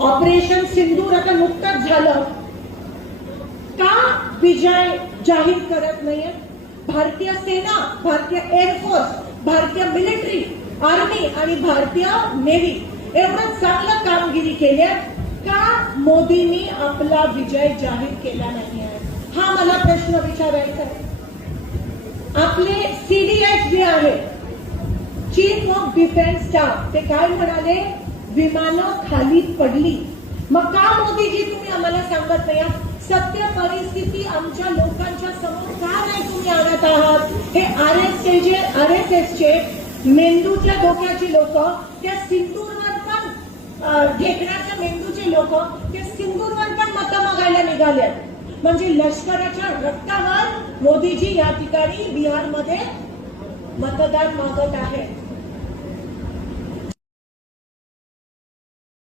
Operation सिंदूर आता नुकतंच झालं, का विजय जाहीर करत नाहीये? भारतीय सेना, भारतीय एअरफोर्स, भारतीय मिलिटरी, आर्मी आणि भारतीय नेव्ही एवढं चांगलं कामगिरी केली, का मोदींनी आपला विजय जाहीर केला नाही आहे? हा मला प्रश्न विचारायचा आहे. आपले सीडीएस जे आहे, चीफ ऑफ डिफेन्स स्टाफ, ते काय म्हणाले? विमानं खाली पडली. मग का मोदीजी तुम्ही आम्हाला सांगत नाही? सत्य परिस्थिती आमच्या लोकांच्या समोर का नाही तुम्ही आणत आहात? हे आरएसएसचे मेंदूच्या डोक्याची लोक, त्या सिंदूरवर पण ढेकणाच्या मेंदूचे लोक, त्या सिंदूरवर पण मतं मागायला निघाले. म्हणजे लष्कराच्या रक्तावर मोदीजी या ठिकाणी बिहारमध्ये मतदान मागत आहेत.